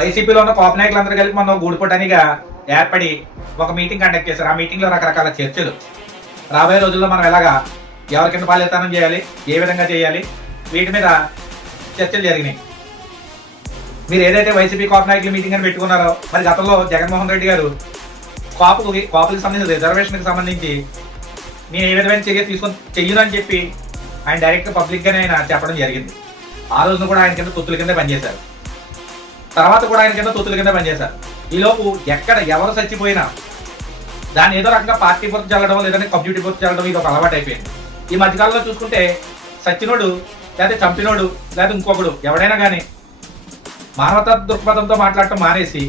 వైసీపీలో ఉన్న కాపు నాయకులందరూ కలిపి మనం గూడిపోటానిగా ఏర్పడి ఒక మీటింగ్ కండక్ట్ చేశారు. ఆ మీటింగ్ లో రకరకాల చర్చలు, రాబోయే రోజుల్లో మనం ఎలాగా ఎవరి కింద పాలితానం చేయాలి, ఏ విధంగా చేయాలి, వీటి మీద చర్చలు జరిగినాయి. మీరు ఏదైతే వైసీపీ కాపు నాయకులు మీటింగ్ అని పెట్టుకున్నారో, మరి గతంలో జగన్మోహన్ రెడ్డి గారు కాపులకు సంబంధించి రిజర్వేషన్కి సంబంధించి నేను ఏ విధమైన చర్య చెయ్యను అని చెప్పి ఆయన డైరెక్ట్ పబ్లిక్ గానే ఆయన చెప్పడం జరిగింది. ఆ రోజున కూడా ఆయన కింద తొత్తుల కింద పనిచేశారు, తర్వాత కూడా ఆయన కింద తొత్తుల కింద పనిచేశారు. ఈలోపు ఎక్కడ ఎవరు చచ్చిపోయినా దాన్ని ఏదో రకంగా పార్టీ పొత్తు చల్లడం, లేదంటే కమ్యూనిటీ పొత్తు చల్లడం ఇది ఒక అలవాటు అయిపోయింది. ఈ మధ్యకాలంలో చూసుకుంటే సచ్చినోడు లేకపోతే చంపినోడు లేకపోతే ఇంకొకడు ఎవడైనా కానీ మానవతా దృక్పథంతో మాట్లాడటం మానేసి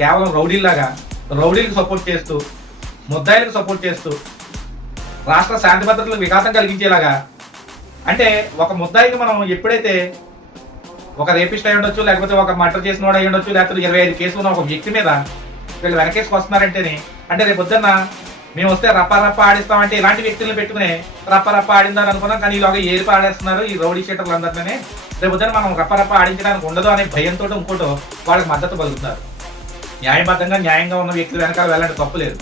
కేవలం రౌడీలకు సపోర్ట్ చేస్తూ, ముద్దాయిలకు సపోర్ట్ చేస్తూ, రాష్ట్ర శాంతి భద్రతలకు వికాసం కలిగించేలాగా, అంటే ఒక ముద్దాయికి మనం ఎప్పుడైతే ఒక రేపిస్ట్ అయి ఉండొచ్చు, లేకపోతే ఒక మర్డర్ చేసిన వాడు అయి ఉండొచ్చు, లేకపోతే 25 కేసులు ఉన్న ఒక వ్యక్తి మీద వీళ్ళు వెనకేసుకు వస్తున్నారంటేనే, అంటే రేపు పొద్దున్న మేము వస్తే రప్ప ఆడిస్తామంటే ఇలాంటి వ్యక్తులను పెట్టుకునే రప్ప ఆడిందని అనుకున్నాం. కానీ ఈలోగా ఏరిపి ఆడేస్తున్నారు ఈ రౌడీ షీటర్లు అందరినీ. రేపు పొద్దున్న మనం రప్ప ఆడించడానికి ఉండదు అనే భయంతో ఇంకోటో వాళ్ళకి మద్దతు పలుకుతున్నారు. న్యాయంగా ఉన్న వ్యక్తులు వెనకాల వెళ్ళండి, తప్పు లేదు,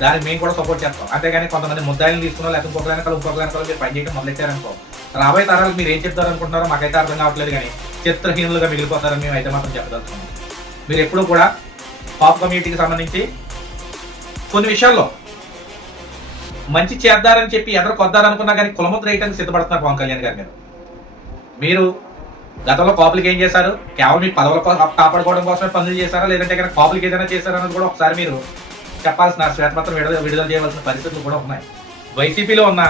దానికి మేము కూడా సపోర్ట్ చేస్తాం. అంతేగాని కొంతమంది ముద్దాయిలు తీసుకున్నా, లేకపోతే ఇంకొక వెనకాల మీరు పనిచేయడం మొదలెట్టారనుకో, రాబోయే తరాలకు మీరు ఏం చెప్తారు అనుకుంటున్నారో మాకైతే అర్థం కావట్లేదు. కానీ చిత్రహీనులుగా మిగిలిపోతారని మేము అయితే మాత్రం చెప్పదలుచుకున్నాం. మీరు ఎప్పుడూ కూడా పాప్ కమ్యూనిటీకి సంబంధించి కొన్ని విషయాల్లో మంచి చేద్దారని చెప్పి ఎదరు కొద్దారనుకున్నా కానీ కులముద్ర వేయడానికి సిద్ధపడుతున్నారు పవన్ కళ్యాణ్ గారి. మీరు గతంలో కాపులకి ఏం చేశారు? కేవలం మీ పదవుల కాపాడుకోవడం కోసమే పనులు చేశారా, లేదంటే కనుక కాపులకి ఏదైనా చేశారా అన్నది కూడా ఒకసారి మీరు చెప్పాల్సిన శ్వేతపత్రం విడుదల చేయవలసిన పరిస్థితులు కూడా ఉన్నాయి. వైసీపీలో ఉన్న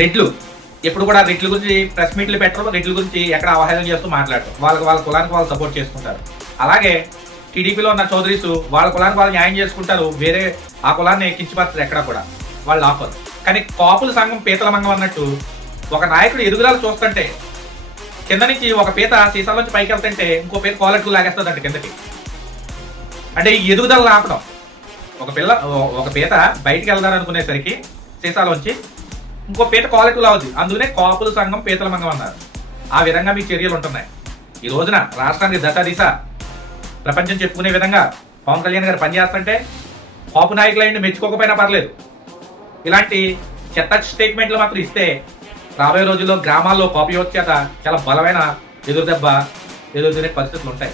రెడ్లు ఎప్పుడు కూడా రెడ్ల గురించి ప్రెస్ మీట్లు పెట్టరు, రెడ్ల గురించి ఎక్కడ అవహేళన చేస్తూ మాట్లాడతారు, వాళ్ళ కులానికి వాళ్ళు సపోర్ట్ చేసుకుంటారు. అలాగే టీడీపీలో ఉన్న చౌదరీస్ వాళ్ళ కులానికి వాళ్ళు న్యాయం చేసుకుంటారు, వేరే ఆ కులాన్ని కించపరచరు, ఎక్కడ కూడా వాళ్ళు ఆపరు. కానీ కాపుల సంఘం పీతల మంగం అన్నట్టు ఒక నాయకుడు ఎదుగుదల చూస్తుంటే కింద నుంచి ఒక పీత సీసాల నుంచి పైకి వెళ్తుంటే ఇంకో పీత కాలెట్కు లాగేస్తుందంటే కిందకి. అంటే ఈ ఎదుగుదల ఆపడం, ఒక పీత బయటికి వెళ్దారనుకునేసరికి సీసాలోంచి ఇంకో పీత కాలెట్కు లావుద్ది. అందుకనే కాపుల సంఘం పీతల మంగం అన్నారు. ఆ విధంగా మీ చర్యలు ఉంటున్నాయి. ఈ రోజున రాష్ట్రానికి దశ దిశ ప్రపంచం చెప్పుకునే విధంగా పవన్ కళ్యాణ్ గారు పనిచేస్తుంటే కాపు నాయకులైండి మెచ్చుకోకపోయినా పర్లేదు, ఇలాంటి చెత్త స్టేట్మెంట్లు మాత్రం ఇస్తే రాబోయే రోజుల్లో గ్రామాల్లో కాపు యువత చేత చాలా బలమైన ఎదురుతినే పరిస్థితులు ఉంటాయి.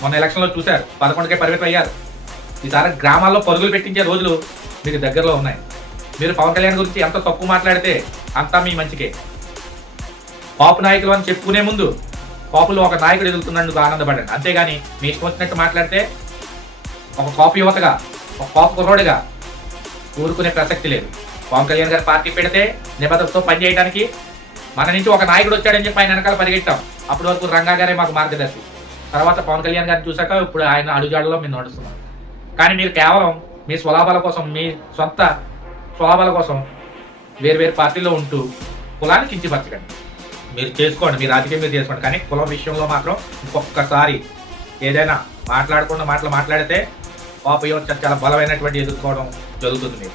మొన్న ఎలక్షన్లో చూశారు, 11కే పరిమితం అయ్యారు. ఈసారి గ్రామాల్లో పరుగులు పెట్టించే రోజులు మీకు దగ్గరలో ఉన్నాయి. మీరు పవన్ కళ్యాణ్ గురించి ఎంత తక్కువ మాట్లాడితే అంతా మీ మంచికే. కాపు నాయకులు అని చెప్పుకునే ముందు కాపులు ఒక నాయకుడు ఎదుగుతున్నందుకు ఆనందపడండి, అంతేగాని మీ ఇష్టం వచ్చినట్టు మాట్లాడితే ఒక కాపు యువతగా, ఒక కాపు కుర్రోడిగా ఊరుకునే ప్రసక్తి లేదు. పవన్ కళ్యాణ్ గారు పార్టీ పెడితే నిబద్ధతతో పనిచేయడానికి మన నుంచి ఒక నాయకుడు వచ్చాడని చెప్పి ఆయన వెనకాల పరిగెట్టాం. అప్పటి వరకు రంగా గారే మాకు మార్గదర్శి. తర్వాత పవన్ కళ్యాణ్ గారిని చూశాక ఇప్పుడు ఆయన అడుగుజాడలో మేము నడుస్తున్నాం. కానీ మీరు కేవలం మీ స్వలాభాల కోసం, మీ సొంత స్వలాభాల కోసం వేరు పార్టీలో ఉంటూ కులాన్ని కించపరచకండి. మీరు చేసుకోండి, మీ రాజకీయం మీరు చేసుకోండి. కానీ కులం విషయంలో మాత్రం ఇంకొకసారి ఏదైనా మాట్లాడితే పాప యువత చాలా బలమైనటువంటి ఎదుర్కోవడం జరుగుతుంది.